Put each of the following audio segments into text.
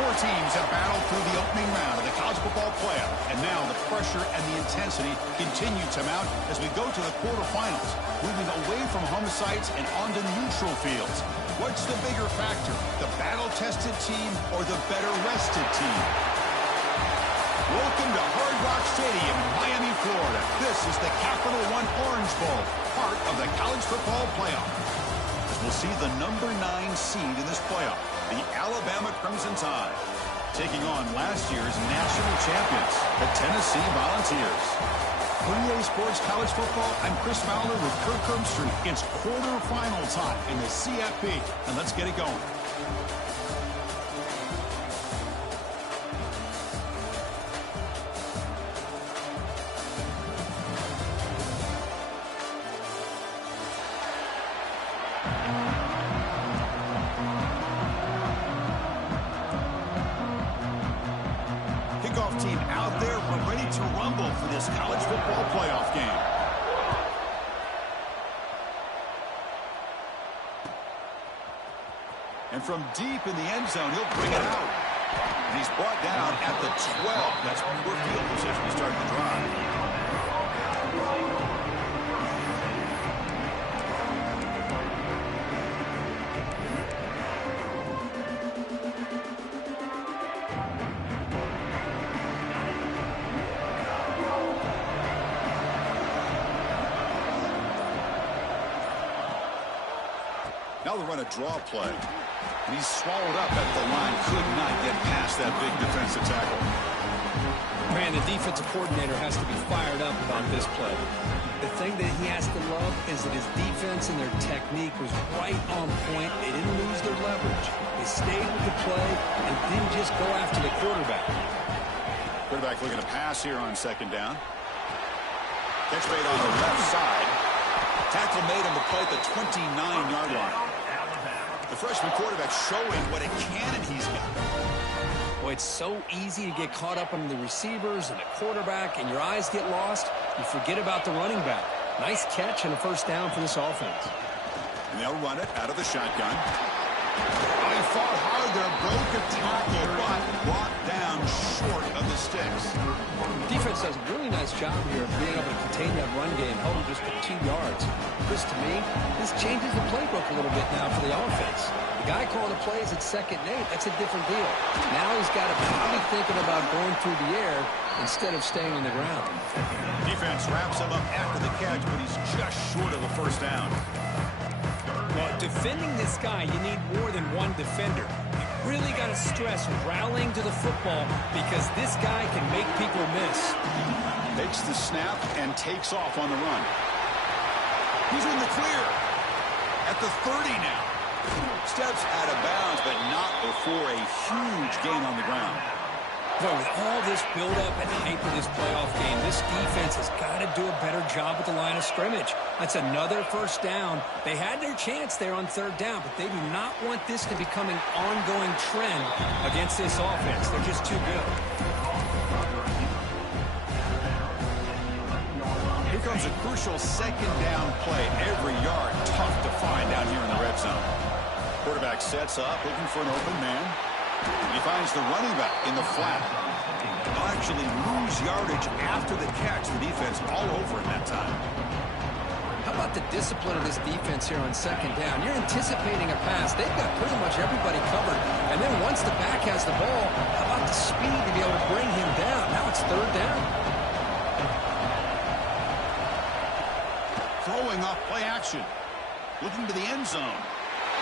Four teams have battled through the opening round of the college football playoff, and now the pressure and the intensity continue to mount as we go to the quarterfinals, moving away from home sites and onto neutral fields. What's the bigger factor, the battle-tested team or the better-rested team? Welcome to Hard Rock Stadium in Miami, Florida. This is the Capital One Orange Bowl, part of the college football playoff. As we'll see the number 9 seed in this playoff, the Alabama Crimson Tide, taking on last year's national champions, the Tennessee Volunteers. For EA Sports College Football, I'm Chris Fowler with Kirk Herbstreit. It's quarterfinal time in the CFP, and let's get it going. Team out there, we're ready to rumble for this college football playoff game. And from deep in the end zone, he'll bring it out. And he's brought down at the 12. That's poor field position to start the drive. Now they run a draw play. And he's swallowed up at the line. Could not get past that big defensive tackle. Man, the defensive coordinator has to be fired up about this play. The thing that he has to love is that his defense and their technique was right on point. They didn't lose their leverage. They stayed with the play and didn't just go after the quarterback. Quarterback looking to pass here on second down. Catch made on the left side. Tackle made on the play at the 29-yard line. The freshman quarterback showing what a cannon he's got. Boy, it's so easy to get caught up on the receivers and the quarterback, and your eyes get lost. You forget about the running back. Nice catch and a first down for this offense. And they'll run it out of the shotgun. Oh, he fought hard there, broke a tackle, but brought down short of the sticks. Defense does a really nice job here of being able to contain that run game, held him just to 2 yards. Chris, to me, this changes the playbook a little bit now for the offense. The guy calling the plays at 2nd and 8, that's a different deal. Now he's got to probably thinking about going through the air instead of staying on the ground. Defense wraps him up after the catch, but he's just short of the first down. Well, defending this guy, you need more than one defender. You really got to stress rallying to the football because this guy can make people miss. Takes the snap and takes off on the run. He's in the clear at the 30 now. Steps out of bounds, but not before a huge gain on the ground. But with all this build-up and hype of this playoff game, this defense has got to do a better job at the line of scrimmage. That's another first down. They had their chance there on 3rd down, but they do not want this to become an ongoing trend against this offense. They're just too good. Here comes a crucial 2nd down play. Every yard tough to find down here in the red zone. Quarterback sets up, looking for an open man. He finds the running back in the flat. They'll actually lose yardage after the catch. The defense all over it that time. How about the discipline of this defense here on 2nd down? You're anticipating a pass. They've got pretty much everybody covered. And then once the back has the ball, how about the speed to be able to bring him down? Now it's 3rd down. Throwing off play action. Looking to the end zone.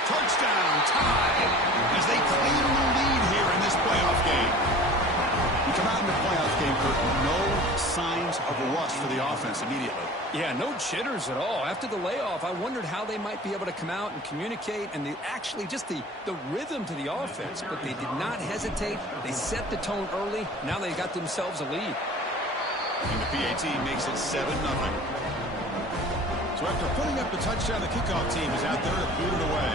Touchdown tie as they claim the lead here in this playoff game. We come out in the playoff game, Kirk, no signs of a rust for the offense immediately. Yeah, no jitters at all. After the layoff, I wondered how they might be able to come out and communicate and actually just the rhythm to the offense. But they did not hesitate. They set the tone early. Now they got themselves a lead. And the PAT makes it 7-0. So after putting up the touchdown, the kickoff team is out there to boot it away.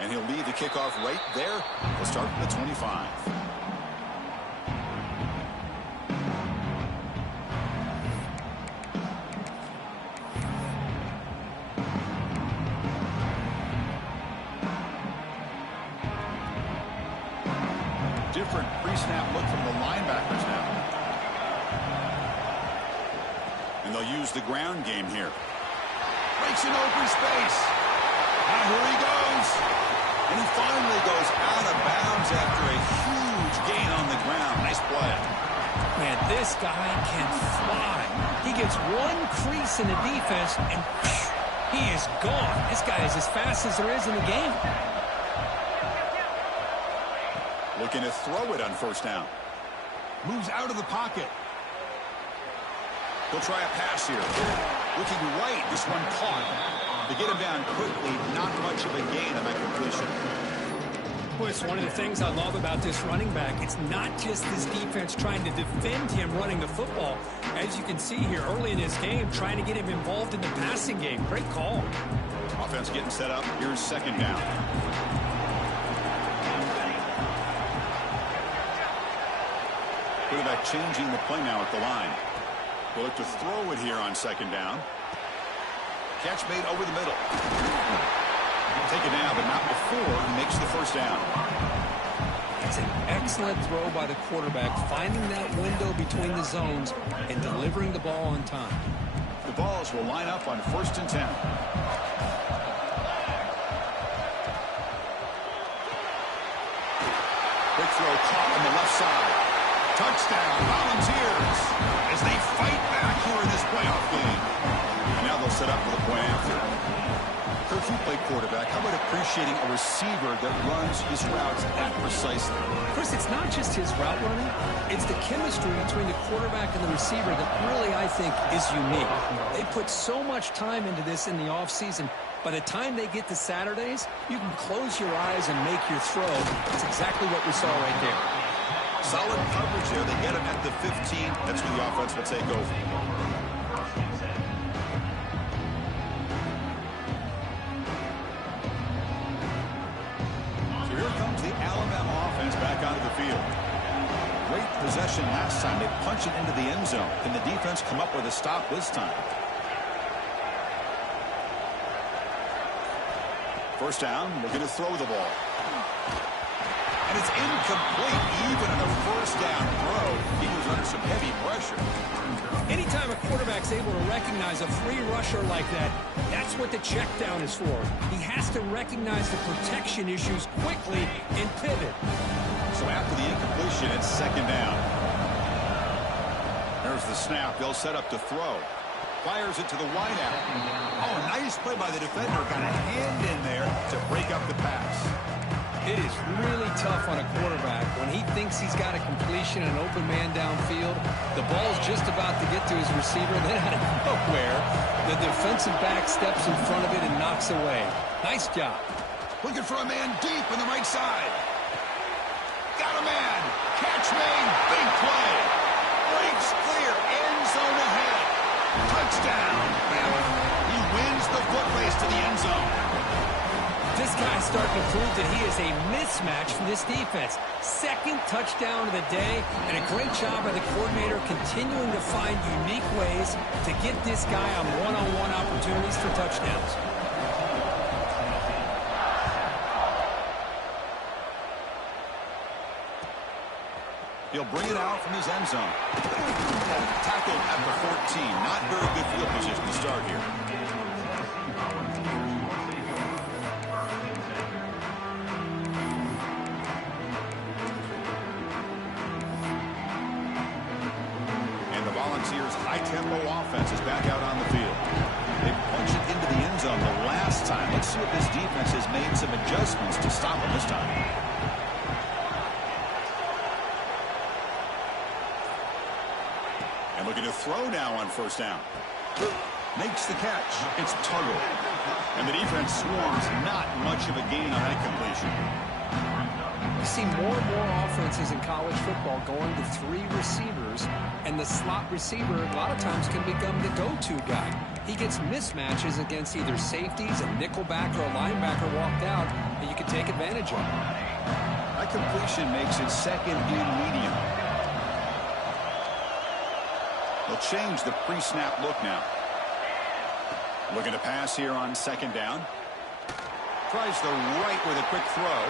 And he'll leave the kickoff right there. We'll start from the 25. they'll use the ground game here. Breaks an open space. Now here he goes. And he finally goes out of bounds after a huge gain on the ground. Nice play. Man, this guy can fly. He gets one crease in the defense, and he is gone. This guy is as fast as there is in the game. Looking to throw it on first down. Moves out of the pocket. He'll try a pass here. Looking right. This one caught. To get him down quickly, not much of a gain on that completion. Well, it's one of the things I love about this running back. It's not just this defense trying to defend him running the football. As you can see here early in this game, trying to get him involved in the passing game. Great call. Offense getting set up. Here's second down. Quarterback changing the play now at the line. We'll look to throw it here on second down. Catch made over the middle. Take it down, but not before he makes the first down. It's an excellent throw by the quarterback, finding that window between the zones and delivering the ball on time. The balls will line up on 1st and 10. Quick throw caught on the left side. Touchdown, Volunteers, as they fight back here in this playoff game. And now they'll set up for the point after. Coach, you play quarterback. How about appreciating a receiver that runs his routes that precisely? Chris, it's not just his route running. It's the chemistry between the quarterback and the receiver that really, I think, is unique. They put so much time into this in the offseason. By the time they get to Saturdays, you can close your eyes and make your throw. That's exactly what we saw right there. Solid coverage there. They get him at the 15. That's where the offense will take over. So here comes the Alabama offense back onto the field. Great possession last time. They punch it into the end zone. Can the defense come up with a stop this time? First down, we're going to throw the ball. And it's incomplete. Even on a first down throw, he was under some heavy pressure. Anytime a quarterback's able to recognize a free rusher like that, that's what the check down is for. He has to recognize the protection issues quickly and pivot. So after the incompletion, it's second down. There's the snap. They'll set up to throw. Fires it to the wideout. Oh, nice play by the defender. Got a hand in there to break up the pass. It is really tough on a quarterback when he thinks he's got a completion and an open man downfield. The ball's just about to get to his receiver. Then out of nowhere, the defensive back steps in front of it and knocks away. Nice job. Looking for a man deep on the right side. Got a man. Catch made. Big play. Breaks clear. End zone ahead. Touchdown. He wins the foot race to the end zone. This guy's starting to prove that he is a mismatch for this defense. Second touchdown of the day, and a great job by the coordinator continuing to find unique ways to get this guy on one-on-one opportunities for touchdowns. He'll bring it out from his end zone. Tackled at the 14. Not very good field position to start here. Volunteers' high-tempo offense is back out on the field. They punch it into the end zone the last time. Let's see if this defense has made some adjustments to stop them this time. And looking to throw now on first down. Makes the catch. It's Tuggle. And the defense swarms. Not much of a gain on that completion. You see more and more offenses in college football going to 3 receivers, and the slot receiver a lot of times can become the go-to guy. He gets mismatches against either safeties, a nickelback, or a linebacker walked out, and you can take advantage of it. That completion makes it second and medium. They'll change the pre-snap look now. Looking to pass here on second down. Tries the right with a quick throw.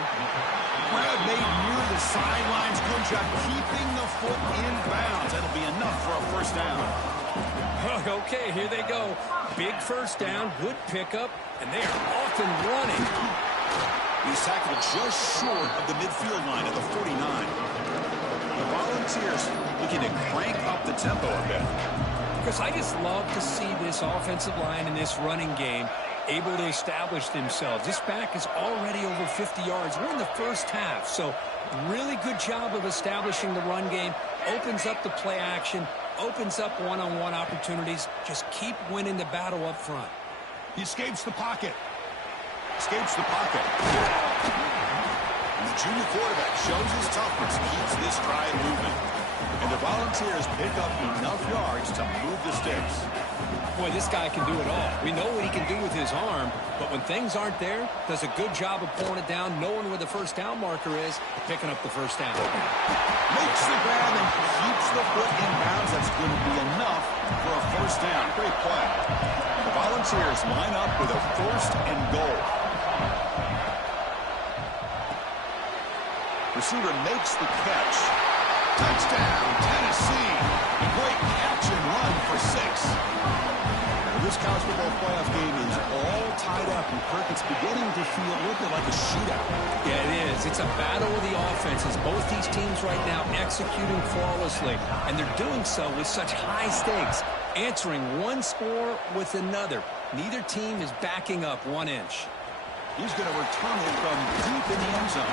Grab made near the sidelines. Good job keeping the foot in bounds. That'll be enough for a first down. Okay, here they go. Big first down, good pickup, and they are off and running. He's tackled just short of the midfield line at the 49. The Volunteers looking to crank up the tempo a bit. Because I just love to see this offensive line in this running game able to establish themselves. This back is already over 50 yards. We're in the first half, so really good job of establishing the run game. Opens up the play action, opens up one-on-one opportunities. Just keep winning the battle up front. He escapes the pocket. Escapes the pocket. And the junior quarterback shows his toughness, keeps this drive moving. And the Volunteers pick up enough yards to move the sticks. Boy, this guy can do it all. We know what he can do with his arm, but when things aren't there, does a good job of pulling it down, knowing where the first down marker is, picking up the first down. Makes the grab and keeps the foot in bounds. That's going to be enough for a first down. Great play. The Volunteers line up with a first and goal. Receiver makes the catch. Touchdown, Tennessee. A great catch and run for 6. This college football playoff game is all tied up, and Kirk, it's beginning to feel a little bit like a shootout. Yeah, it is. It's a battle of the offenses. Both these teams right now executing flawlessly, and they're doing so with such high stakes, answering one score with another. Neither team is backing up 1 inch. He's going to return it from deep in the end zone.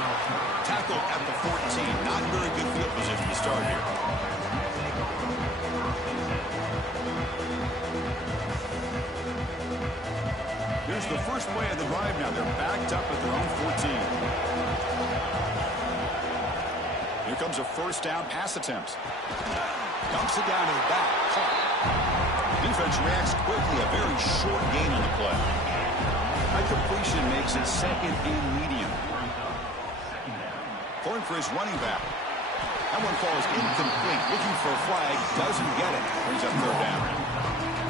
Tackle at the 14. Not very good field position to start here. Here's the first play of the drive now. They're backed up at their own 14. Here comes a first down pass attempt. Dumps it down to the back. Caught. Defense reacts quickly. A very short gain on the play. High completion makes it second and medium. Going for his running back. That one falls incomplete. Looking for a flag. Doesn't get it. Brings up third down.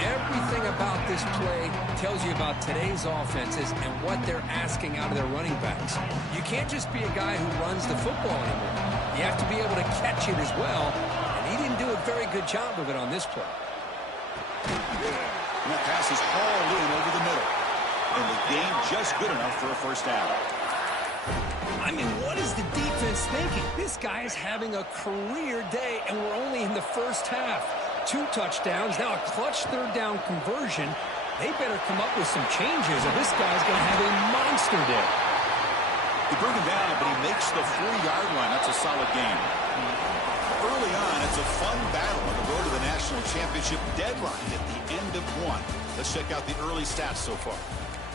Everything about this play tells you about today's offenses and what they're asking out of their running backs. You can't just be a guy who runs the football anymore. You have to be able to catch it as well, and he didn't do a very good job of it on this play. And that pass is hauled in over the middle. And the gain just good enough for a first down. I mean, what is the defense thinking? This guy is having a career day, and we're only in the first half. 2 touchdowns, now a clutch third down conversion. They better come up with some changes, or this guy's going to have a monster day. They bring him down, but he makes the 4-yard line. That's a solid game. Early on, it's a fun battle on the road to the national championship deadline at the end of 1. Let's check out the early stats so far.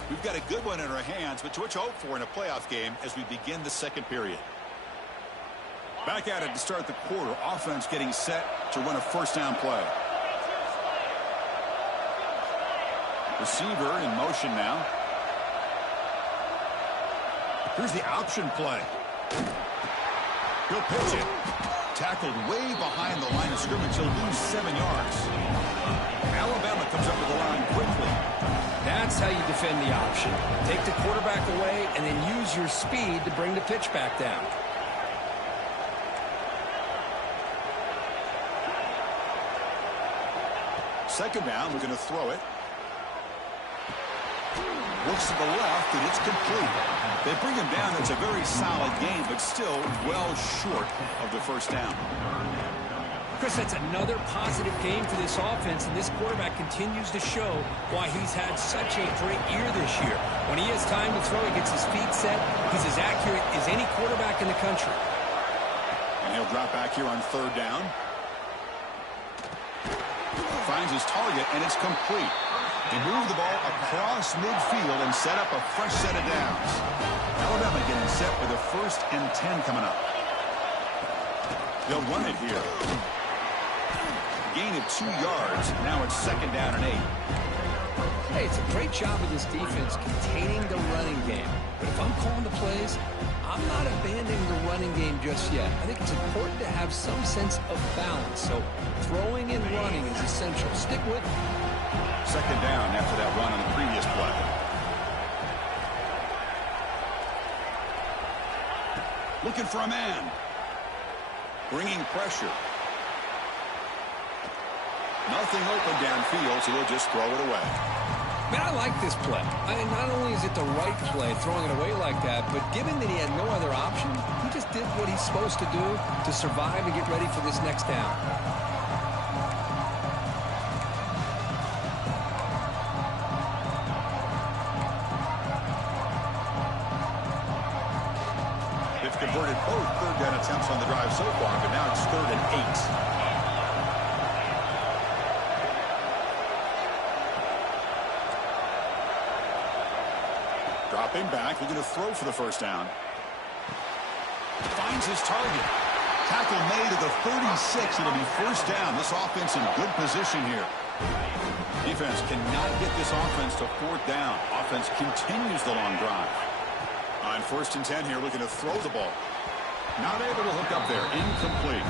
We've got a good one in our hands, but what you hope for in a playoff game as we begin the second period. Back at it to start the quarter. Offense getting set to run a first down play. Receiver in motion now. Here's the option play. He'll pitch it. Tackled way behind the line of scrimmage. He'll lose 7 yards. Alabama comes up with the line quickly. That's how you defend the option. Take the quarterback away and then use your speed to bring the pitch back down. Second down, we're going to throw it. Looks to the left, and it's complete. They bring him down. It's a very solid game, but still well short of the first down. Chris, that's another positive game for this offense, and this quarterback continues to show why he's had such a great year this year. When he has time to throw, he gets his feet set. He's as accurate as any quarterback in the country. And he'll drop back here on third down. Finds his target, and it's complete. They move the ball across midfield and set up a fresh set of downs. Alabama getting set with a 1st and 10 coming up. They'll run it here. Gain of 2 yards. Now it's 2nd down and 8. Hey, it's a great job of this defense containing the running game. But if I'm calling the plays, I'm not abandoning the running game just yet. I think it's important to have some sense of balance. So throwing and running is essential. Stick with it. 2nd down after that run on the previous play. Looking for a man. Bringing pressure. Nothing open downfield, so they'll just throw it away. Man, I like this play. Not only is it the right play, throwing it away like that, but given that he had no other option, he just did what he's supposed to do to survive and get ready for this next down. They've converted both third down attempts on the drive so far, but now it's 3rd and 8. Dropping back, looking to throw for the first down. Finds his target. Tackle made at the 36. It'll be first down. This offense in good position here. Defense cannot get this offense to 4th down. Offense continues the long drive. On 1st and 10 here, looking to throw the ball. Not able to hook up there. Incomplete.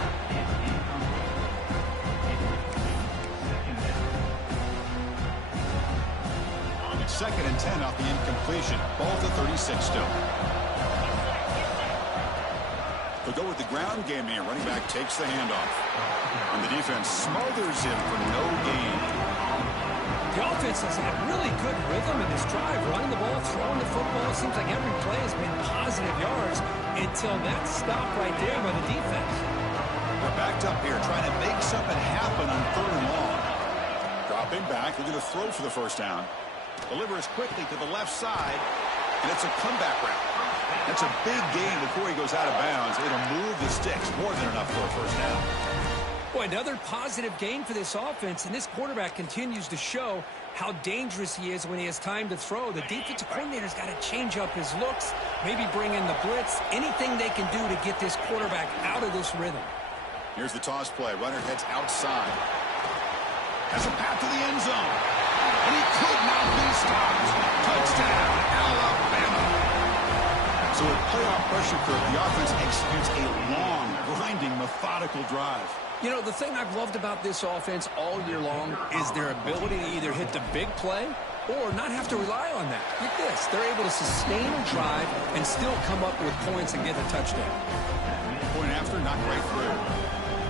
Second and 10 off the incompletion. Ball to 36 still. They'll go with the ground game here. Running back takes the handoff. And the defense smothers him for no gain. The offense has had really good rhythm in this drive. Running the ball, throwing the football. It seems like every play has been positive yards until that stop right there by the defense. They're backed up here trying to make something happen on 3rd and long. Dropping back. They're going to throw for the first down. Delivers quickly to the left side, and it's a comeback route. That's a big gain before he goes out of bounds. It'll move the sticks more than enough for a first down. Boy, another positive gain for this offense, and this quarterback continues to show how dangerous he is when he has time to throw. The defensive coordinator's got to change up his looks, maybe bring in the blitz, anything they can do to get this quarterback out of this rhythm. Here's the toss play. Runner heads outside. Has a path to the end zone. And he could not be stopped. Touchdown, Alabama. So with playoff pressure curve, the offense executes a long, grinding, methodical drive. You know, the thing I've loved about this offense all year long is their ability to either hit the big play or not have to rely on that. Like this, they're able to sustain a drive and still come up with points and get a touchdown. Point after, knocked right through.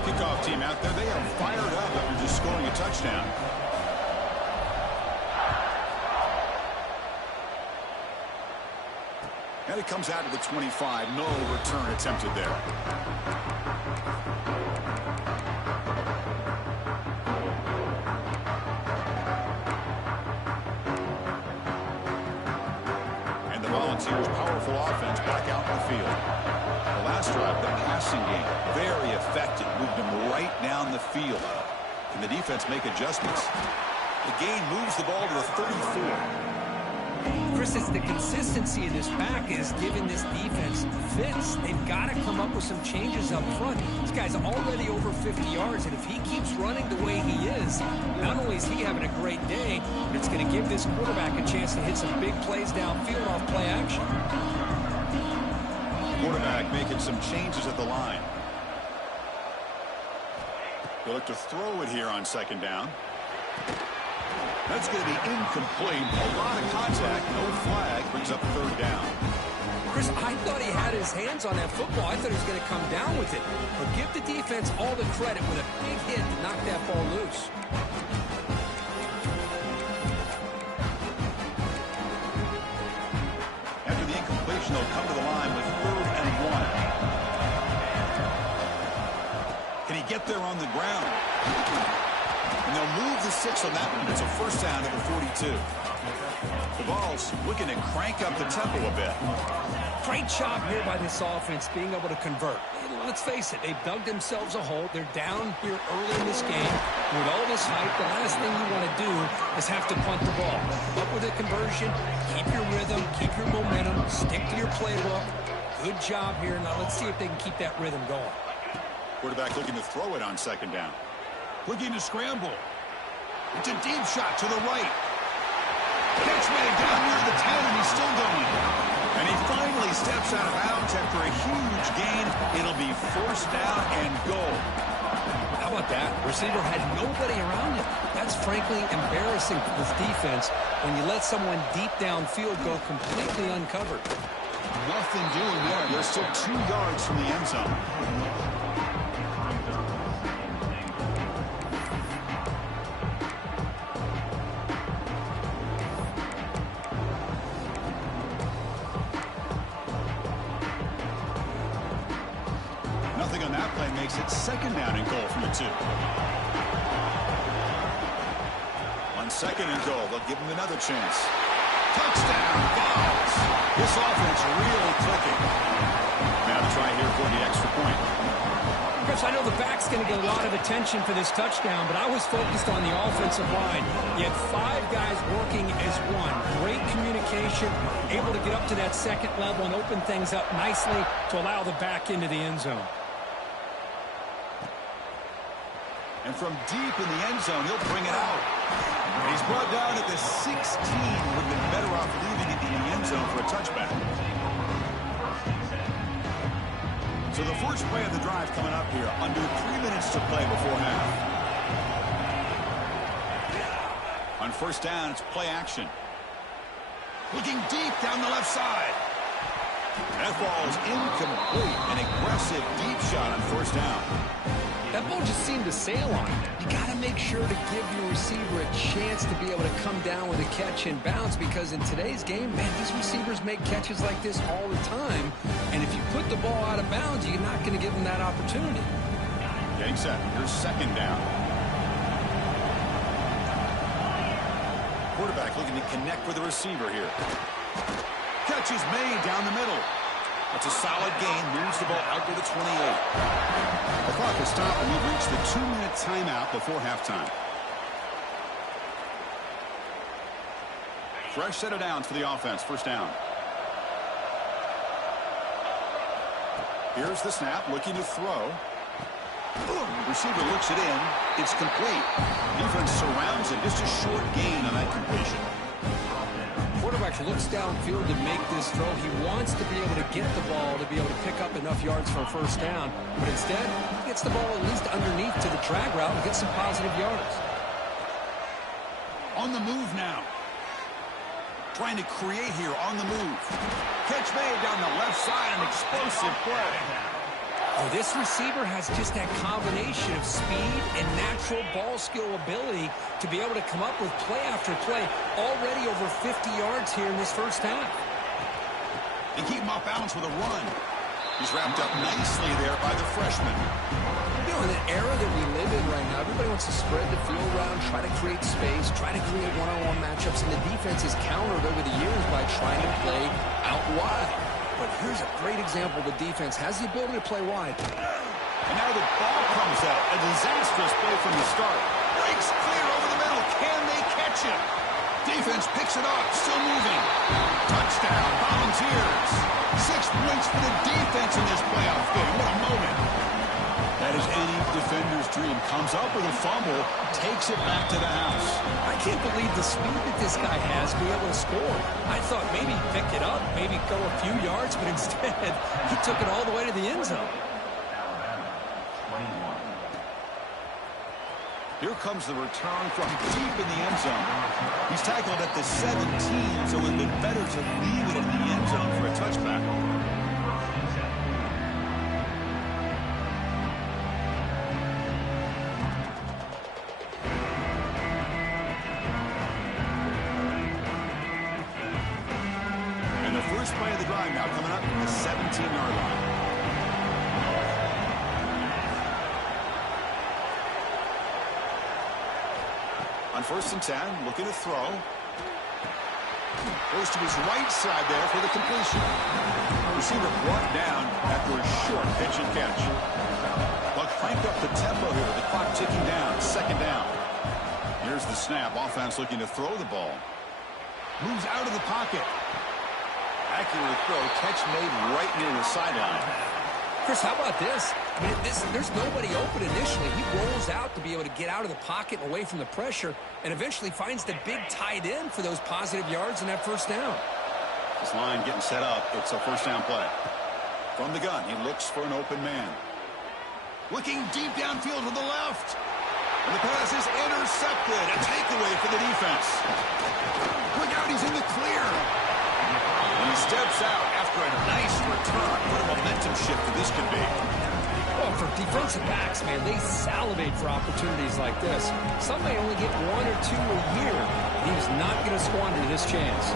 Kickoff team out there, they are fired up after just scoring a touchdown. And it comes out to the 25. No return attempted there. And the Volunteers' powerful offense back out in the field. The last drive, the passing game, very effective. Moved them right down the field. Can the defense make adjustments? The gain moves the ball to the 34. Chris, it's the consistency of this back is giving this defense fits. They've got to come up with some changes up front. This guy's already over 50 yards, and if he keeps running the way he is, not only is he having a great day, but it's going to give this quarterback a chance to hit some big plays downfield off play action. Quarterback making some changes at the line. They'll look to throw it here on 2nd down. That's going to be incomplete. A lot of contact. No flag. Brings up 3rd down. Chris, I thought he had his hands on that football. I thought he was going to come down with it. But give the defense all the credit with a big hit to knock that ball loose. After the incompletion, they'll come to the line with 3rd and 1. Can he get there on the ground? And they'll move the 6 on that one. It's a first down at the 42. The ball's looking to crank up the tempo a bit. Great job here by this offense being able to convert. Let's face it, they've dug themselves a hole. They're down here early in this game. With all this hype, the last thing you want to do is have to punt the ball. Up with a conversion, keep your rhythm, keep your momentum, stick to your playbook. Good job here. Now let's see if they can keep that rhythm going. Quarterback looking to throw it on 2nd down. Looking to scramble. It's a deep shot to the right. Catch made down near the 10, and he's still going. And he finally steps out of bounds after a huge gain. It'll be first down and goal. How about that? Receiver had nobody around him. That's frankly embarrassing for this defense when you let someone deep downfield go completely uncovered. Nothing doing there. They're still 2 yards from the end zone. It's second down and goal from the 2. On second and goal, they'll give him another chance. Touchdown, Vols. This offense really clicking. Now to try here for the extra point. Chris, I know the back's going to get a lot of attention for this touchdown, but I was focused on the offensive line. You had 5 guys working as one. Great communication, able to get up to that second level and open things up nicely to allow the back into the end zone. And from deep in the end zone, he'll bring it out. And he's brought down at the 16. Would have been better off leaving it in the end zone for a touchback. So the first play of the drive coming up here. Under 3 minutes to play before half. On first down, it's play action. Looking deep down the left side. That ball is incomplete. An aggressive deep shot on first down. That ball just seemed to sail on him. You got to make sure to give your receiver a chance to be able to come down with a catch and bounce, because in today's game, man, these receivers make catches like this all the time. And if you put the ball out of bounds, you're not going to give them that opportunity. Getting set. Here's second down. Quarterback looking to connect with the receiver here. Catch is made down the middle. That's a solid gain. Moves the ball out to the 28. The clock has stopped, and we've reached the 2-minute timeout before halftime. Fresh set of downs for the offense. First down. Here's the snap. Looking to throw. Receiver looks it in. It's complete. Defense surrounds it. Just a short gain on that completion. Quarterback looks downfield to make this throw. He wants to be able to get the ball to be able to pick up enough yards for a first down, but instead he gets the ball at least underneath to the drag route and gets some positive yards. On the move now. Trying to create here on the move. Catch made down the left side. An explosive play. Oh, this receiver has just that combination of speed and natural ball skill ability to be able to come up with play after play. Already over 50 yards here in this first half. And keep him off balance with a run. He's wrapped up nicely there by the freshman. You know, in the era that we live in right now, everybody wants to spread the field around, try to create space, try to create one-on-one matchups, and the defense is countered over the years by trying to play out wide. But here's a great example. The defense has the ability to play wide. And now the ball comes out. A disastrous play from the start. Breaks clear over the middle. Can they catch him? Defense picks it up. Still moving. Touchdown. Volunteers. 6 points for the defense in this playoff game. What a moment. That is any defender's dream. Comes up with a fumble. Takes it back to the house. I can't believe the speed that this guy has to be able to score. I thought maybe pick it up, maybe go a few yards, but instead he took it all the way to the end zone. Here comes the return from deep in the end zone. He's tackled at the 17, so it would have been better to leave it in the end zone for a touchback. And the first play of the drive now coming up from the 17-yard line. On first and 10, looking to throw. Goes to his right side there for the completion. Receiver brought down after a short pitch and catch. But crank up the tempo here. The clock ticking down. Second down. Here's the snap. Offense looking to throw the ball. Moves out of the pocket. Accurate throw. Catch made right near the sideline. Chris, how about this? I mean, there's nobody open initially. He rolls out to be able to get out of the pocket and away from the pressure, and eventually finds the big tight end for those positive yards in that first down. This line getting set up. It's a first down play. From the gun, he looks for an open man. Looking deep downfield to the left. And the pass is intercepted. A takeaway for the defense. Look out, he's in the clear. And he steps out after a nice return. What a momentum shift this could be. Well, for defensive backs, man, they salivate for opportunities like this. Some may only get 1 or 2 a year. He's not going to squander this chance.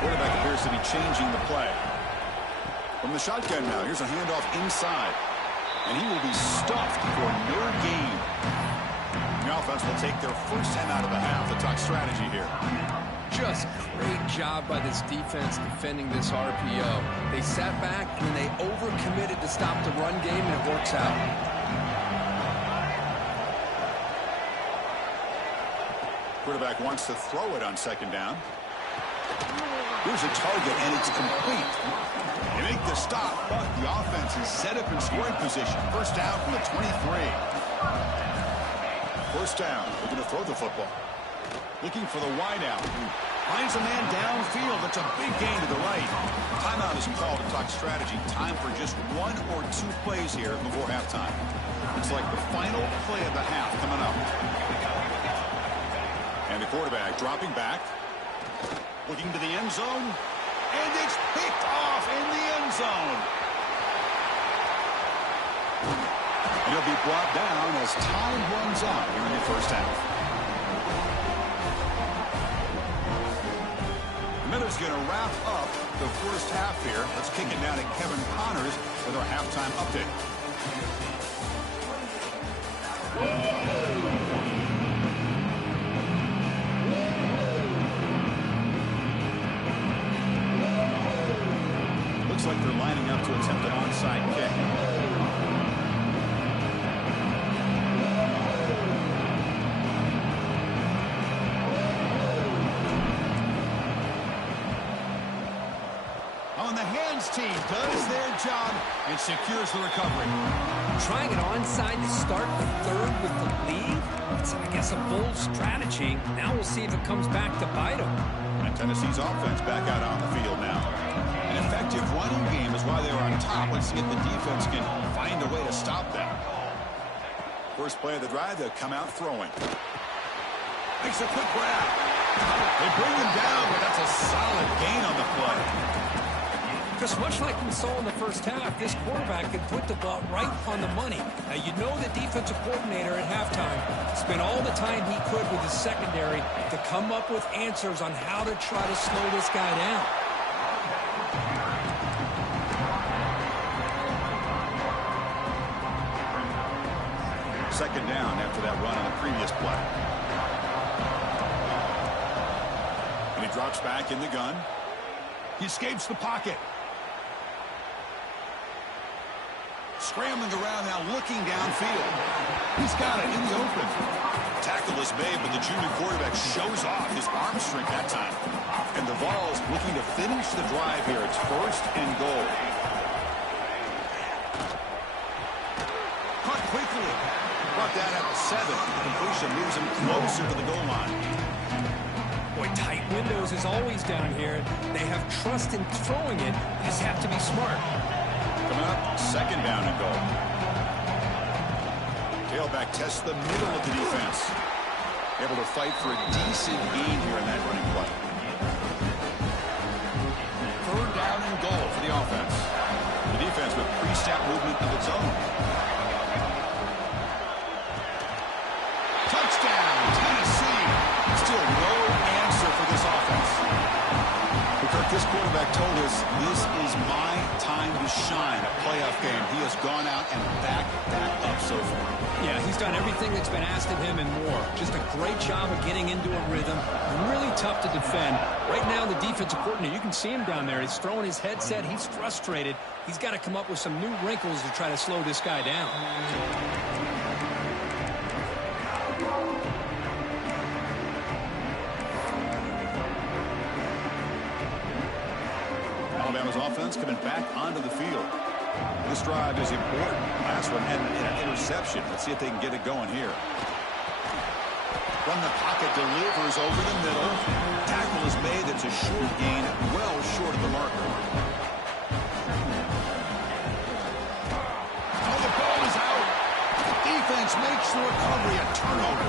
Quarterback appears to be changing the play. From the shotgun now, here's a handoff inside. And he will be stuffed for no gain. The offense will take their first 10 out of the half. The talk strategy here. Just great job by this defense defending this RPO. They sat back and then they overcommitted to stop the run game, and it works out. Quarterback wants to throw it on second down. Here's a target, and it's complete. They make the stop, but the offense is set up in scoring position. First down from the 23. First down. They're going to throw the football. Looking for the wideout. Finds a man downfield. That's a big gain to the right. Timeout is called to talk strategy. Time for just 1 or 2 plays here before halftime. It's like the final play of the half coming up. And the quarterback dropping back. Looking to the end zone. And it's picked off in the end zone. And he'll be brought down as time runs out here in the first half. Miller's going to wrap up the first half here. Let's kick it down to Kevin Connors with our halftime update. Looks like they're lining up to attempt an onside kick. On the hands team does their job and secures the recovery. Trying it onside to start the third with the lead? It's, I guess, a bold strategy. Now we'll see if it comes back to bite them. And Tennessee's offense back out on the field now. An effective running game is why they're on top. Let's see if the defense can find a way to stop them. First play of the drive, they'll come out throwing. Makes a quick grab. They bring him down, but that's a solid gain on the play. Just much like we saw in the first half, this quarterback can put the ball right on the money. Now, you know the defensive coordinator at halftime spent all the time he could with his secondary to come up with answers on how to try to slow this guy down. Second down after that run on the previous play. And he drops back in the gun. He escapes the pocket. Scrambling around now, looking downfield. He's got it in the open. Tackle is made, but the junior quarterback shows off his arm strength that time. And the Vols looking to finish the drive here. It's first and goal. Caught quickly. Brought that at the 7. The completion moves him closer to the goal line. Boy, tight windows is always down here. They have trust in throwing it. They just have to be smart. Coming up, second down and goal. Tailback tests the middle of the defense. Able to fight for a decent gain here in that running play. Third down and goal for the offense. The defense with pre-snap movement of its own. Touchdown, Tennessee. Still no answer for this offense. Kirk, this quarterback told us this is my time to shine. A playoff game. He has gone out and backed that up so far. Yeah, he's done everything that's been asked of him and more. Just a great job of getting into a rhythm. Really tough to defend. Right now, the defensive coordinator, you can see him down there. He's throwing his headset. He's frustrated. He's got to come up with some new wrinkles to try to slow this guy down. Alabama's offense coming back onto the field. This drive is important. Last one had an interception. Let's see if they can get it going here. From the pocket, delivers over the middle. Tackle is made. It's a short gain, well short of the marker. Oh, the ball is out. Defense makes the recovery a turnover.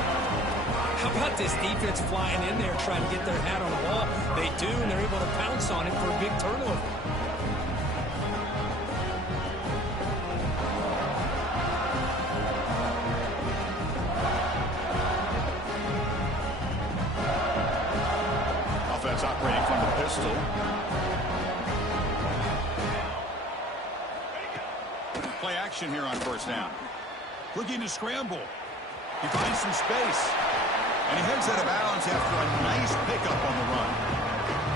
How about this defense flying in there trying to get their hat on the ball? They do, and they're able to pounce on it for a big turnover. Offense operating from the pistol. action here on first down. Looking to scramble. He finds some space. And he heads out of bounds after a nice pickup on the run.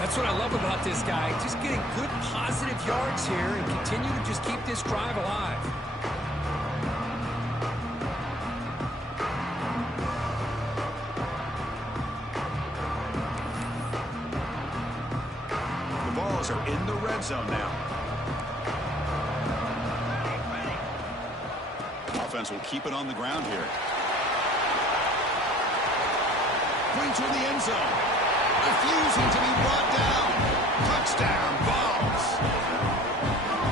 That's what I love about this guy. Just getting good positive yards here and continue to just keep this drive alive. The Balls are in the red zone now. Offense will keep it on the ground here. Going toward the end zone. Refusing to be brought down. Touchdown, Balls.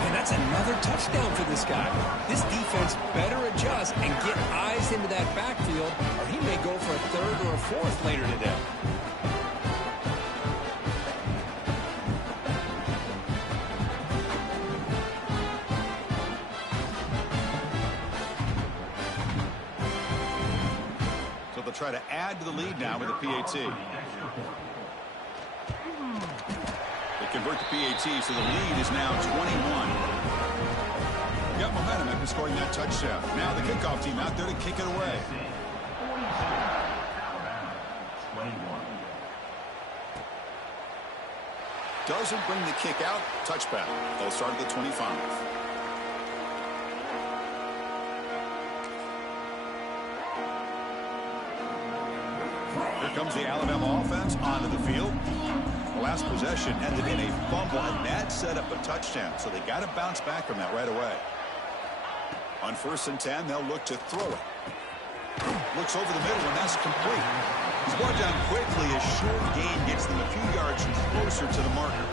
And that's another touchdown for this guy. This defense better adjust and get eyes into that backfield, or he may go for a third or a fourth later today. Try to add to the lead now with a PAT. They convert the PAT, so the lead is now 21. Got momentum after scoring that touchdown. Now the kickoff team out there to kick it away. Doesn't bring the kick out. Touchback. They'll start at the 25. Here comes the Alabama offense onto the field. The last possession ended in a fumble, and that set up a touchdown, so they got to bounce back from that right away. On 1st and 10, they'll look to throw it. Looks over the middle, and that's complete. He's brought down quickly. A short gain gets them a few yards closer to the marker.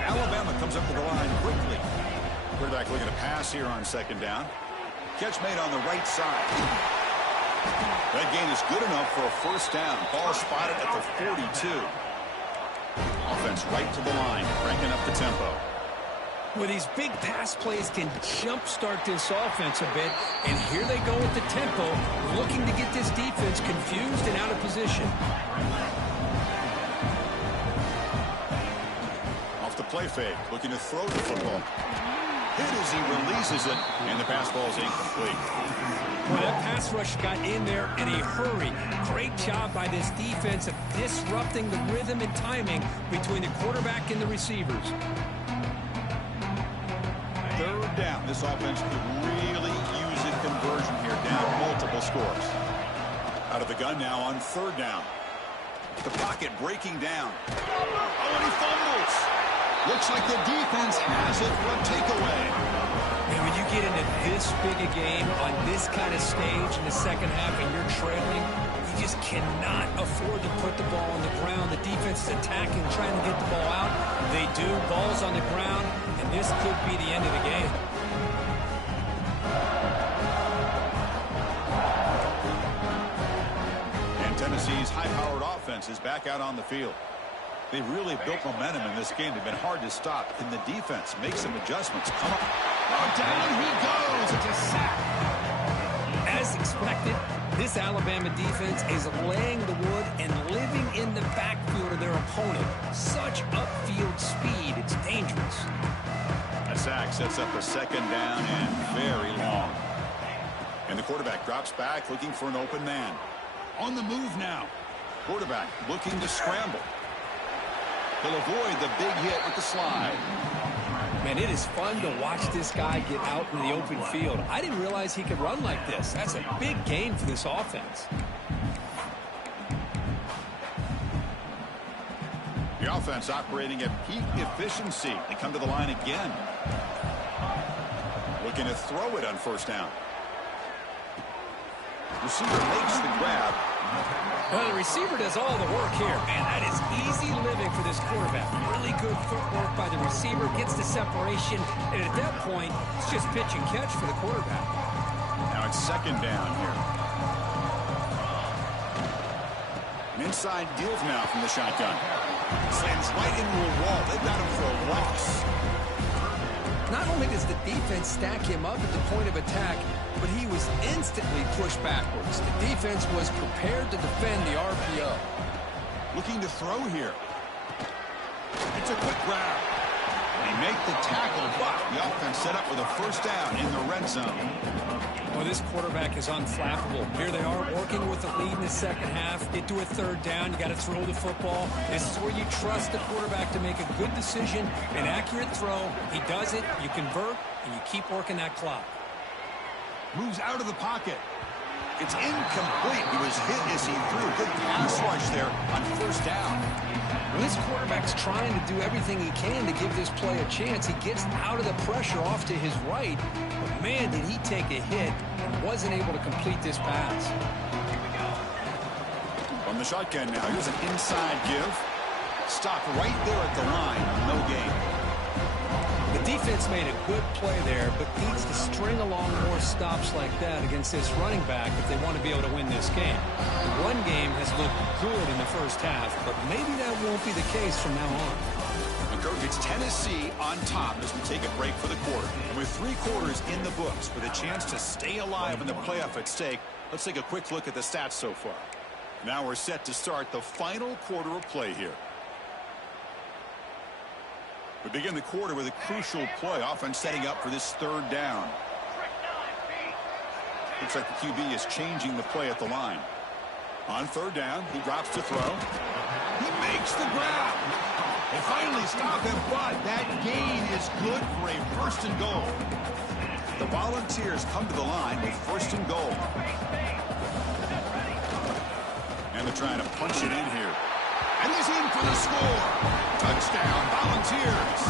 Alabama comes up to the line quickly. Quarterback looking to pass here on 2nd down. Catch made on the right side. That gain is good enough for a 1st down. Ball spotted at the 42. Offense right to the line, cranking up the tempo. Well, these big pass plays can jumpstart this offense a bit, and here they go with the tempo, looking to get this defense confused and out of position. Off the play fake, looking to throw the football. Hit as he releases it, and the pass ball is incomplete. Well, that pass rush got in there in a hurry. Great job by this defense of disrupting the rhythm and timing between the quarterback and the receivers. 3rd down. This offense could really use a conversion here, down multiple scores. Out of the gun now on 3rd down. The pocket breaking down. Oh, and he fumbles. Looks like the defense has it for a takeaway. And when you get into this big a game on this kind of stage in the 2nd half and you're trailing, you just cannot afford to put the ball on the ground. The defense is attacking, trying to get the ball out. They do. Ball's on the ground, and this could be the end of the game. And Tennessee's high-powered offense is back out on the field. They've really built momentum in this game. They've been hard to stop. Can the defense make some adjustments? Come on. Oh, down he goes. It's a sack. As expected, this Alabama defense is laying the wood and living in the backfield of their opponent. Such upfield speed, it's dangerous. A sack sets up a 2nd down and very long. And the quarterback drops back, looking for an open man. On the move now. Quarterback looking to scramble. He'll avoid the big hit with the slide. Man, it is fun to watch this guy get out in the open field. I didn't realize he could run like this. That's a big gain for this offense. The offense operating at peak efficiency. They come to the line again. Looking to throw it on 1st down. Receiver makes the grab. Well, the receiver does all the work here. Man, that is easy living for this quarterback. Really good footwork by the receiver, gets the separation, and at that point, it's just pitch and catch for the quarterback. Now it's 2nd down here. An inside deal now from the shotgun. Slams right into a wall. They've got him for a loss. Not only does the defense stack him up at the point of attack, but he was instantly pushed backwards. The defense was prepared to defend the RPO. Looking to throw here. It's a quick grab. They make the tackle, but the offense set up with a first down in the red zone. Well, this quarterback is unflappable. Here they are working with the lead in the second half. Get to a third down. You got to throw the football. This is where you trust the quarterback to make a good decision, an accurate throw. He does it, you convert, and you keep working that clock. Moves out of the pocket. It's incomplete. He was hit as he threw. Good pass rush there on first down. Well, this quarterback's trying to do everything he can to give this play a chance. He gets out of the pressure off to his right. But, man, did he take a hit and wasn't able to complete this pass. From the shotgun now, here's an inside give. Stopped right there at the line. No gain. The defense made a good play there, but needs to string along more stops like that against this running back if they want to be able to win this game. The run game has looked good in the first half, but maybe that won't be the case from now on. And Coach, it's Tennessee on top as we take a break for the quarter. And with 3 quarters in the books with a chance to stay alive in the playoff at stake, let's take a quick look at the stats so far. Now we're set to start the final quarter of play here. We begin the quarter with a crucial play, offense setting up for this third down. Looks like the QB is changing the play at the line. On third down, he drops to throw. He makes the grab. They finally stop him, but that gain is good for a first and goal. The Volunteers come to the line with first and goal. And they're trying to punch it in here. And he's in for the score. Touchdown, Volunteers.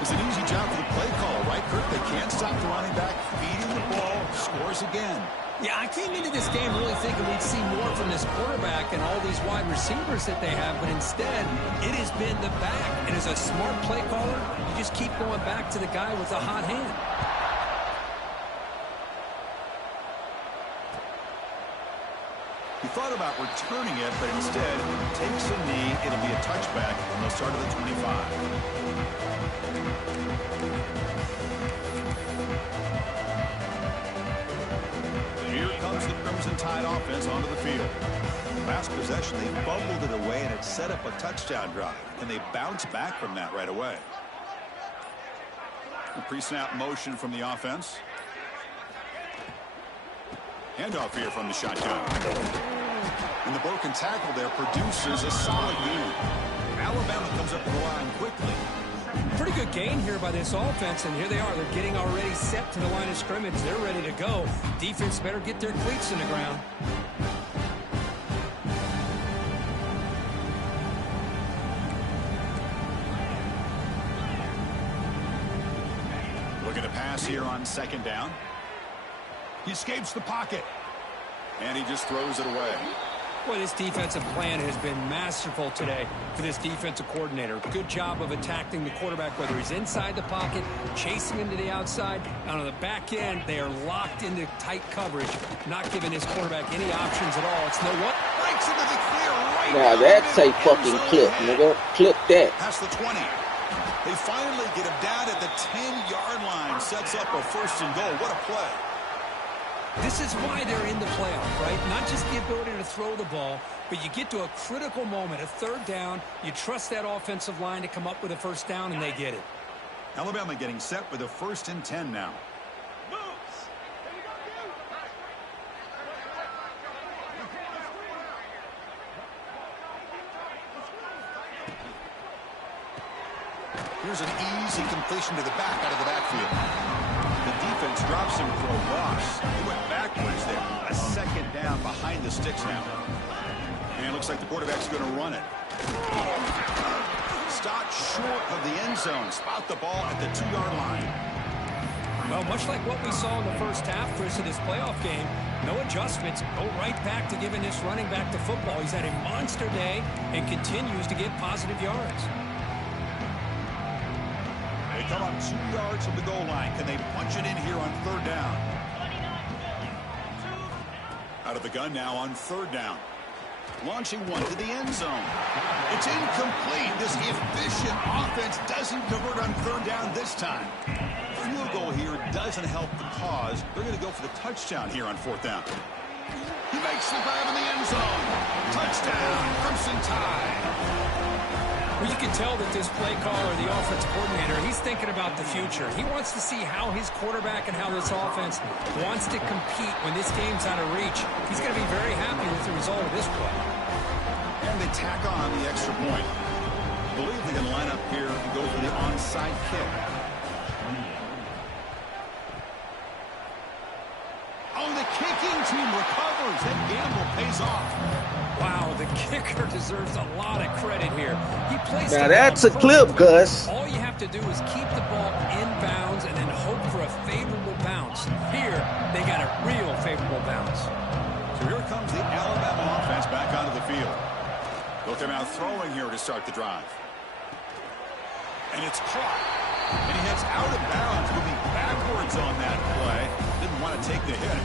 It's an easy job for the play call, right, Kurt? They can't stop the running back, feeding the ball, scores again. Yeah, I came into this game really thinking we'd see more from this quarterback and all these wide receivers that they have, but instead, it has been the back. And as a smart play caller, you just keep going back to the guy with the hot hand. He thought about returning it, but instead takes a knee. It'll be a touchback, and they'll start at the 25. Here comes the Crimson Tide offense onto the field. Last possession, they fumbled it away, and it set up a touchdown drive. And they bounce back from that right away. A pre-snap motion from the offense. Handoff here from the shotgun. And the broken tackle there produces a solid gain. Alabama comes up the line quickly. Pretty good gain here by this offense, and here they are. They're getting already set to the line of scrimmage. They're ready to go. Defense better get their cleats in the ground. Look at the pass here on second down. He escapes the pocket. And he just throws it away. Boy, this defensive plan has been masterful today for this defensive coordinator. Good job of attacking the quarterback, whether he's inside the pocket, chasing him to the outside. And on the back end, they are locked into tight coverage, not giving his quarterback any options at all. It's no what? Breaks into the clear right. Now that's a fucking clip, nigga. Clip that. Past the 20. They finally get him down at the 10-yard line. Sets up a first and goal. What a play. This is why they're in the playoff, right? Not just the ability to throw the ball, but you get to a critical moment, a third down. You trust that offensive line to come up with a first down, and they get it. Alabama getting set with a first and 10 now. Here's an easy completion to the back out of the backfield. The defense drops him for a loss. He went backwards there. A second down behind the sticks now. And it looks like the quarterback's going to run it. Stopped short of the end zone. Spot the ball at the 2-yard line. Well, much like what we saw in the first half, Chris, of this playoff game, no adjustments. Go right back to giving this running back the football. He's had a monster day and continues to get positive yards. They come up 2 yards from the goal line. Can they punch it in here on third down? Out of the gun now on third down. Launching one to the end zone. It's incomplete. This efficient offense doesn't convert on third down this time. Field goal here doesn't help the cause. They're going to go for the touchdown here on fourth down. He makes the grab in the end zone. Touchdown, Crimson Tide. Well, you can tell that this play caller, the offensive coordinator, he's thinking about the future. He wants to see how his quarterback and how this offense wants to compete when this game's out of reach. He's going to be very happy with the result of this play. And they tack on the extra point. I believe they can line up here and go for the onside kick. Oh, the kicking team recovers. That gamble pays off. Wow, the kicker deserves a lot of credit here. He placed Now that's a clip, Gus. All you have to do is keep the ball in bounds and then hope for a favorable bounce. Here, they got a real favorable bounce. So here comes the Alabama offense back onto the field. They'll come out throwing here to start the drive. And it's caught. And he heads out of bounds, moving backwards on that play. Didn't want to take the hit.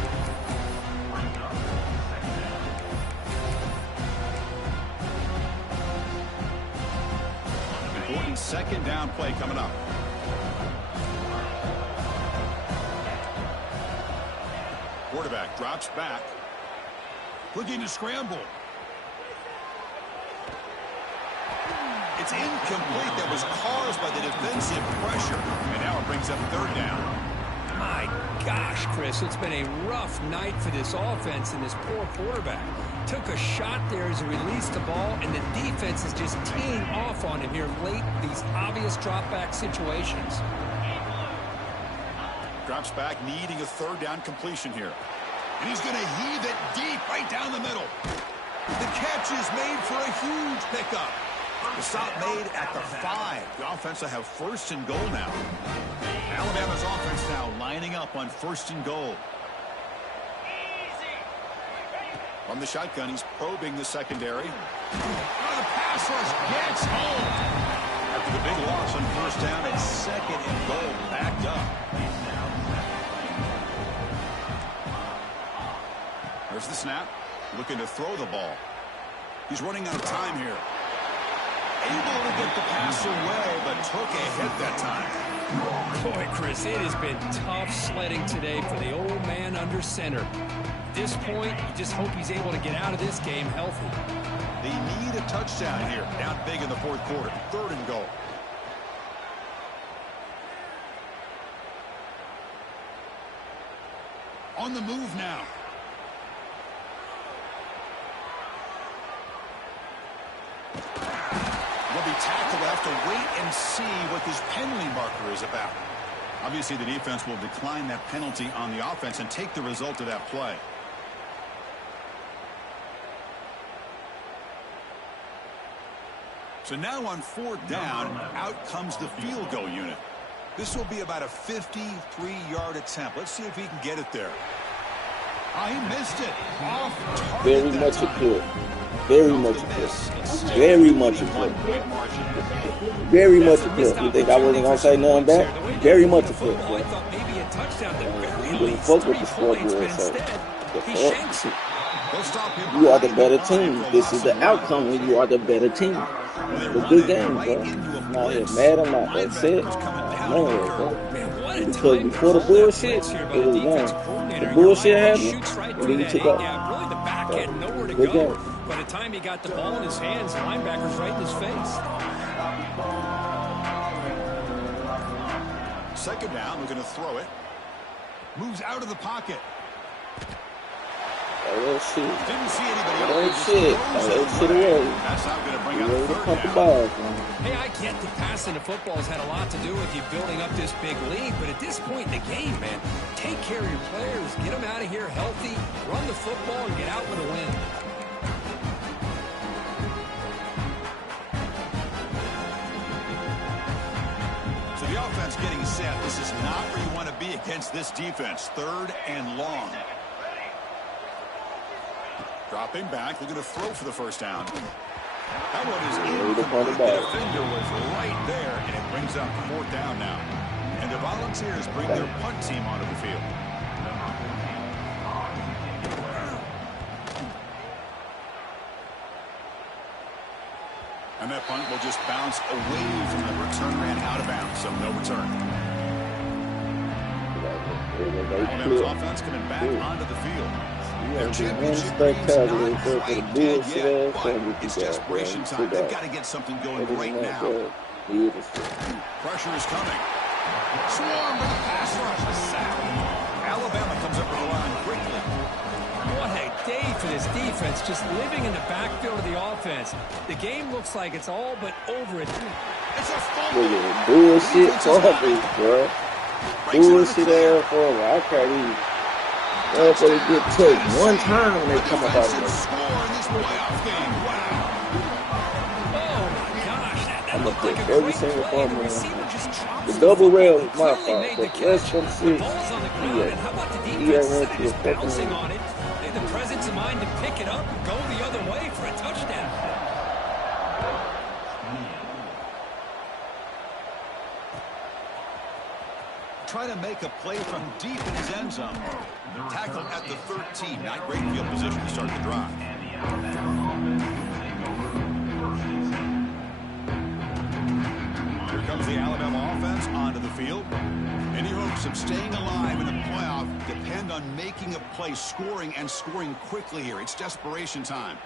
Important second down play coming up. Quarterback drops back. Looking to scramble. It's incomplete. That was caused by the defensive pressure. And now it brings up third down. My gosh, Chris, it's been a rough night for this offense and this poor quarterback. Took a shot there as he released the ball, and the defense is just teeing off on him here late, these obvious drop-back situations. Drops back, needing a third down completion here. And he's going to heave it deep right down the middle. The catch is made for a huge pickup. The stop made at the 5. The offense will have first and goal now. Alabama's offense now lining up on first and goal. From the shotgun, he's probing the secondary. Oh, the pass rush gets home. After the big loss on first down, it's second and goal, backed up. There's the snap. Looking to throw the ball. He's running out of time here. Able to get the pass away, but took a hit that time. Boy, Chris, it has been tough sledding today for the old man under center. At this point, you just hope he's able to get out of this game healthy. They need a touchdown here. Down big in the fourth quarter. Third and goal. On the move now. Will be tackled. We'll have to wait and see what this penalty marker is about. Obviously, the defense will decline that penalty on the offense and take the result of that play. So now on fourth down, out comes the field goal unit. This will be about a 53-yard attempt. Let's see if he can get it there. Oh, he missed it. Off target. Very much a clip. Very much a clip. Very much a clip. Very much a clip. You think I wasn't going to say nothing back? Very much a clip. I thought maybe a touchdown at the very You didn't least. fuck with 3 the scoreboard, points, but so instead, the he fuck? shanks it. They'll stop him. You are the better team. This is the outcome when you are the better team. It's a good game, bro. I'm not here mad or not. That's it. None of it, bro. Man, what a Because time before the for bullshit, here by it was defense one. coordinator. The You're bullshit right, he happened, shoots right and through then he that took A off. gap. Really, the back had nowhere to Good go. game. By the time he got the ball in his hands, the linebacker's right in his face. Second down, we're going to throw it. Moves out of the pocket. Oh, shit. Didn't see anybody Oh, else. shit. Oh, shit away. That's not going to bring You up ready to third pump the down. balls, man. Hey, I get that passing the football has had a lot to do with you building up this big lead, but at this point in the game, man, take care of your players, get them out of here healthy, run the football, and get out with a win. So the offense getting set. This is not where you want to be against this defense. Third and long. Dropping back, looking to throw for the first down. That one is incomplete. The defender was right there, and it brings up fourth down now. And the Volunteers bring their punt team onto the field. And that punt will just bounce away from the return man out of bounds, so no return. Alabama's offense coming back onto the field. Their championship dreams not quite dead yet, but it's guys, desperation time. They've got to get something going right now. Pressure is coming. Swarm with a pass rush. A sack. Alabama comes up with the line quickly. What a day for this defense, just living in the backfield of the offense. The game looks like it's all but over it. It's a fumble. Bullshit fumbles, bro. Bullshit ass fumble. I can't even. That's what it get touched one time when they come up out of there. Score in this playoff game. Wow. Oh my gosh, that I'm looked gonna like put a every great single play. The fumble receiver in. just drops The double rail is my clearly fault, made the but less catch. from The 6. ball's on the ground, and how about the defense? Yeah, Instead of just fucking bouncing on it, they had the presence of mind to pick it up and go the other way for a touchdown. Try to make a play from deep in his end zone. Tackle at the 13. Not great field position to start the drive. Here comes the Alabama offense onto the field. Any hopes of staying alive in the playoff depend on making a play, scoring, and scoring quickly here. It's desperation time.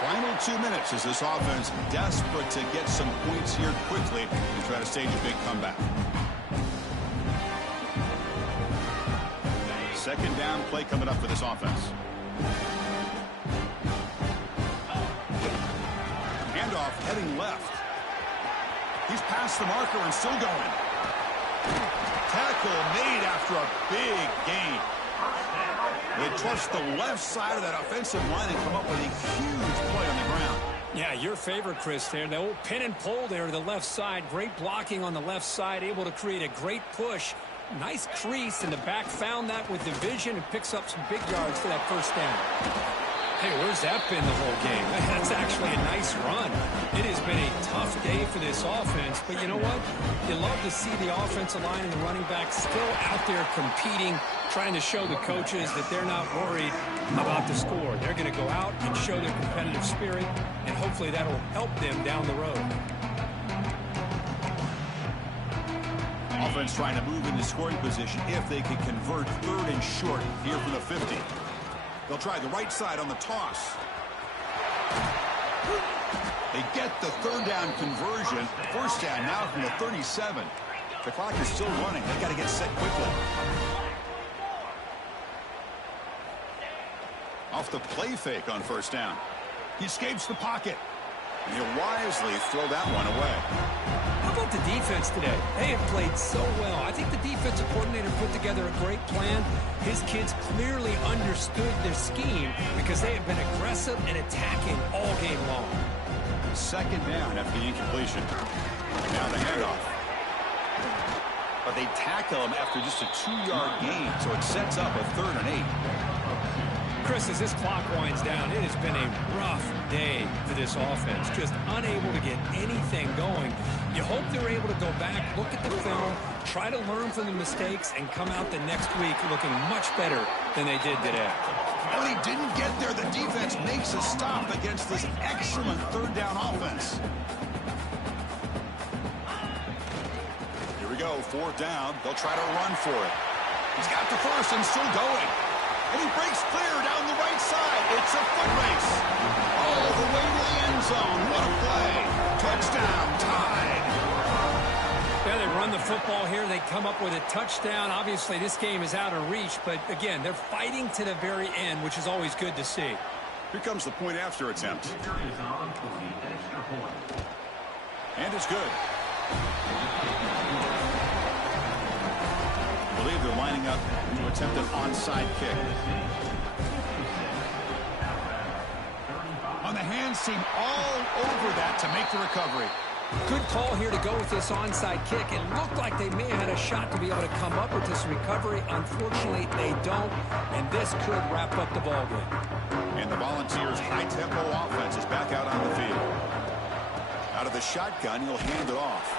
Final 2 minutes as this offense desperate to get some points here quickly and try to stage a big comeback. Second down play coming up for this offense. Handoff heading left. He's past the marker and still going. Tackle made after a big gain. They trust the left side of that offensive line and come up with a huge play on the ground. Yeah, your favorite, Chris, there. The old pin and pull there to the left side. Great blocking on the left side, able to create a great push. Nice crease in the back. Found that with the vision and picks up some big yards for that first down. Hey, where's that been the whole game? That's actually a nice run. It has been a tough day for this offense, but you know what? You love to see the offensive line and the running back still out there competing, trying to show the coaches that they're not worried about the score. They're going to go out and show their competitive spirit, and hopefully that'll help them down the road. Offense trying to move into scoring position if they can convert third and short here from the 50. They'll try the right side on the toss. They get the third down conversion. First down now from the 37. The clock is still running. They got to get set quickly. Off the play fake on first down. He escapes the pocket. And he'll wisely throw that one away. How about the defense today? They have played so well. I think the defensive coordinator put together a great plan. His kids clearly understood their scheme because they have been aggressive and attacking all game long. Second down after the incompletion. Now the handoff. But they tackle him after just a 2-yard gain, so it sets up a 3rd and 8. Chris, as this clock winds down, it has been a rough day for this offense. Just unable to get anything going. You hope they're able to go back, look at the film, try to learn from the mistakes, and come out the next week looking much better than they did today. When he didn't get there, the defense makes a stop against this excellent third down offense. Here we go, 4th down. They'll try to run for it. He's got the first and still going. And he breaks clear down the right side. It's a foot race. All the way to the end zone. What a play. Touchdown, tied. Yeah, they run the football here. They come up with a touchdown. Obviously, this game is out of reach. But, again, they're fighting to the very end, which is always good to see. Here comes the point after attempt. And it's good. I believe they're lining up to attempt an onside kick. On the hands team all over that to make the recovery. Good call here to go with this onside kick. It looked like they may have had a shot to be able to come up with this recovery. Unfortunately, they don't, and this could wrap up the ballgame. And the Volunteers' high-tempo offense is back out on the field. Out of the shotgun, he'll hand it off.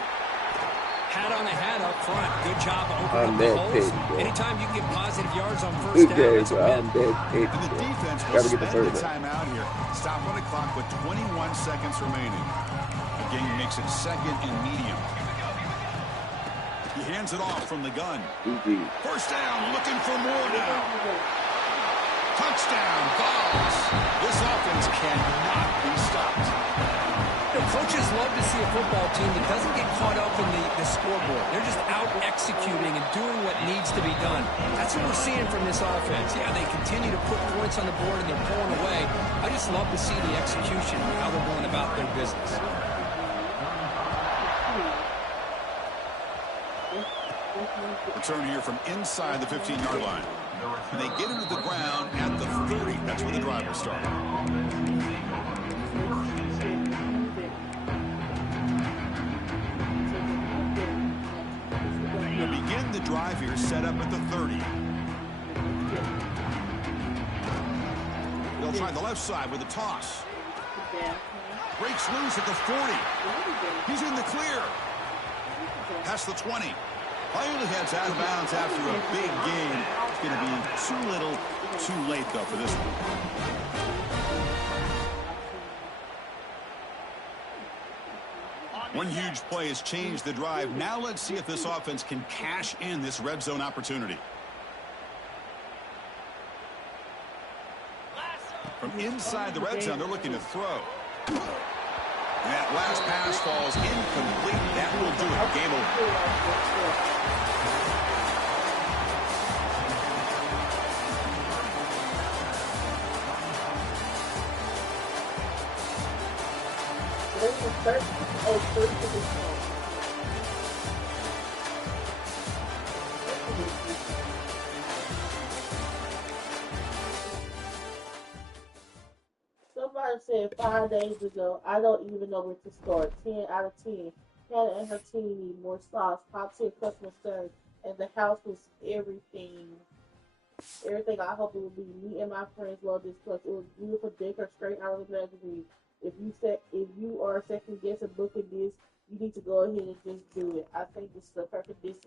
Hat on a hat up front. Good job opening up the holes. Anytime you can get positive yards on first down, it's a win. And the defense will spend the timeout here. Stop on the clock with 21 seconds remaining. The game makes it 2nd and medium. He hands it off from the gun. GG. First down, looking for more now. Touchdown, Vols. This offense cannot be stopped. You know, coaches love to see a football team that doesn't get caught up in the scoreboard. They're just out executing and doing what needs to be done. That's what we're seeing from this offense. Yeah, they continue to put points on the board and they're pulling away. I just love to see the execution and how they're going about their business. Return here from inside the 15-yard line. And they get into the ground at the 30. That's where the drive will start. They begin the drive here, set up at the 30. They'll try the left side with a toss. Breaks loose at the 40. He's in the clear. Past the 20. Finally heads out of bounds after a big game. It's going to be too little, too late, though, for this one. One huge play has changed the drive. Now let's see if this offense can cash in this red zone opportunity. From inside the red zone, they're looking to throw. And that last pass falls incomplete. That will do it. Game over. Somebody said 5 days ago, I don't even know where to start. 10 out of 10. Hannah and her team need more sauce. Top 10 customer service. And the house was everything. Everything I hope it would be. Me and my friends love this place. It was beautiful decor straight out of the magazine. If you are second guessing booking this, you need to go ahead and just do it. I think this is the perfect